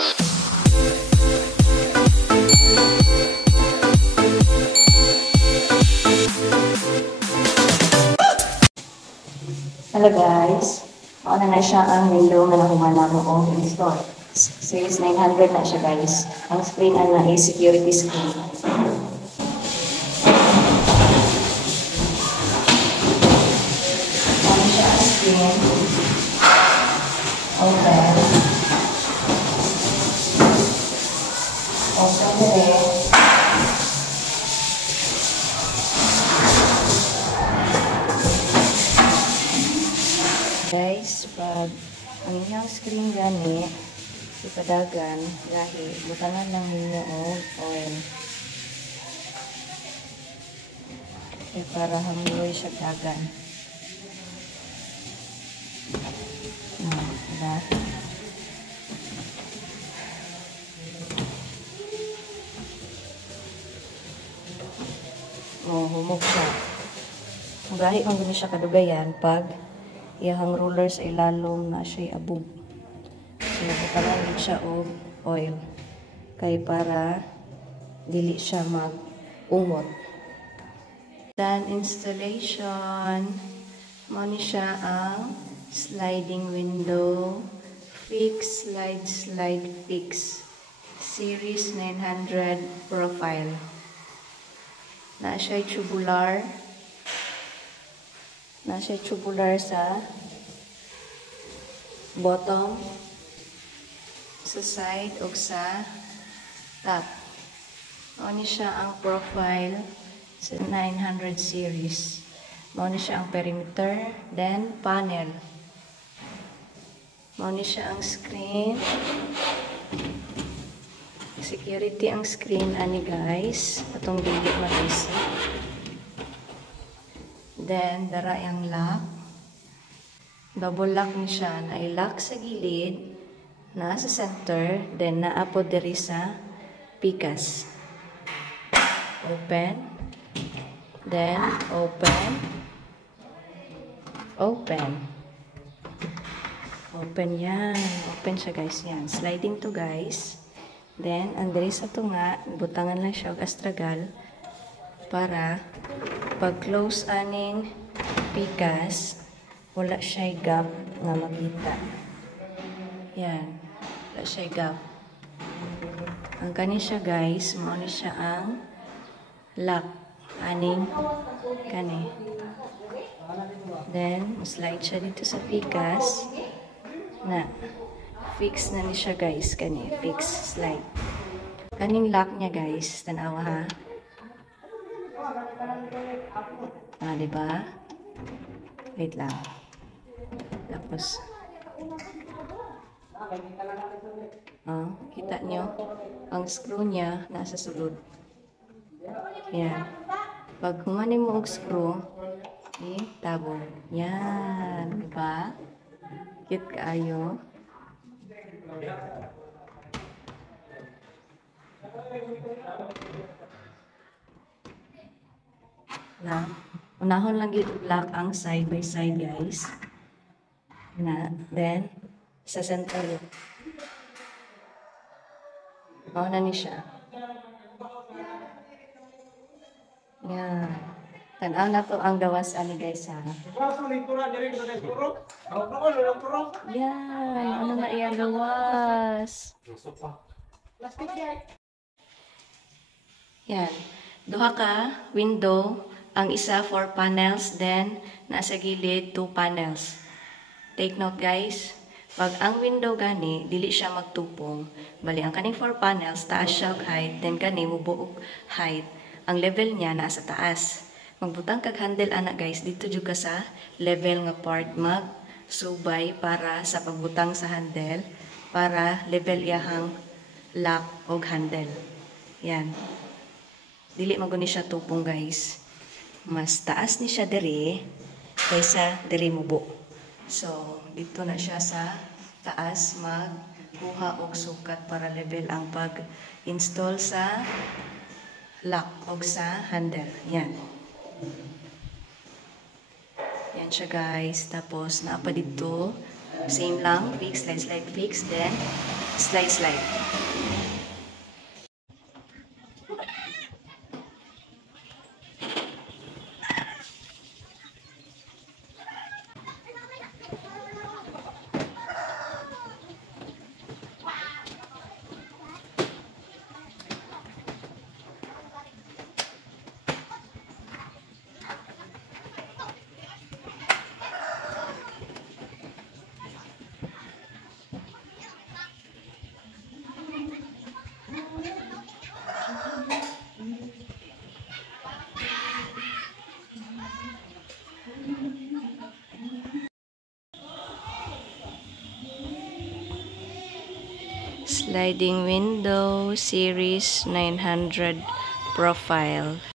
Hello guys, ako na siya ang window na nakuha mo o install. Series 900 na siya guys. Ang screen na ay security screen. Ano siya ang screen? Open. Open rin. Guys, pag ang inyong screen gani, ipadagan, gahi, butangan lang ninyo o oil. Okay, para hamuloy siya dagan. Diba? Humog siya. Gahi kung gano'n siya kadugayan pag iyahang roller sa ilalom na siya'y abog. So, butangan siya og oil. Kay para dili siya mag-umot. Then, installation. Muna siya ang sliding window. Fix, slide, slide, fix. Series 900 profile. Na siya'y tubular. Nasa tubular sa bottom, sa side, o sa top. Muna siya ang profile sa 900 series. Muna siya ang perimeter, then panel. Muna siya ang screen. Security ang screen, ani guys. Atong dili mag-isip. Then, dara yung lock. Double lock ni siya na i-lock sa gilid, na sa center, then naapod diri sa pikas. Open. Then, open. Open. Open yan. Open siya guys yan. Sliding to guys. Then, andiri sa tunga, butangan lang siya og astragal para pag-close aning pikas, wala siya gap na makita. Yan. Wala siya gap. Ang kani siya guys, muna siya ang lock. Aning kani. Then, slide siya dito sa pikas. Na. Fix na ni siya guys. Kani. Fix. Slide. Kaning lock niya guys. Tanawa ha. Diba? Wait lang. Tapos, kita nyo, ang screw niya nasa sulod. Yan. Pag humanin mo ang screw, tabon. Yan. Diba? Cute kaayo. Na. Unahon lang i-lock ang side by side guys. Na. Then, sa center. Na ni siya. Yan. Tanaw na to ang gawas ani guys ha. Yan. Ano na iya gawas? Yan. Duha ka window. Ang isa 4 panels, then nasa gilid 2 panels. Take note guys, pag ang window gani, dili siya magtupong. Bali, ang kaning 4 panels, taas siya og height, then kani mubuog height. Ang level niya nasa taas. Magbutang kag handle ana guys, dito jud ka sa level nga part mag-subay para sa pagbutang sa handle, para level iyahang lock og handle. Yan. Dili maguni siya tupong guys. Mas taas ni siya diri kaysa diri mubo. So, dito na siya sa taas magkuha og sukat para level ang pag-install sa lock og sa handle. Yan. Yan siya guys. Tapos, naapa dito. Same lang. Fix, slide, slide, fix. Then, slide. Sliding window series 900 profile.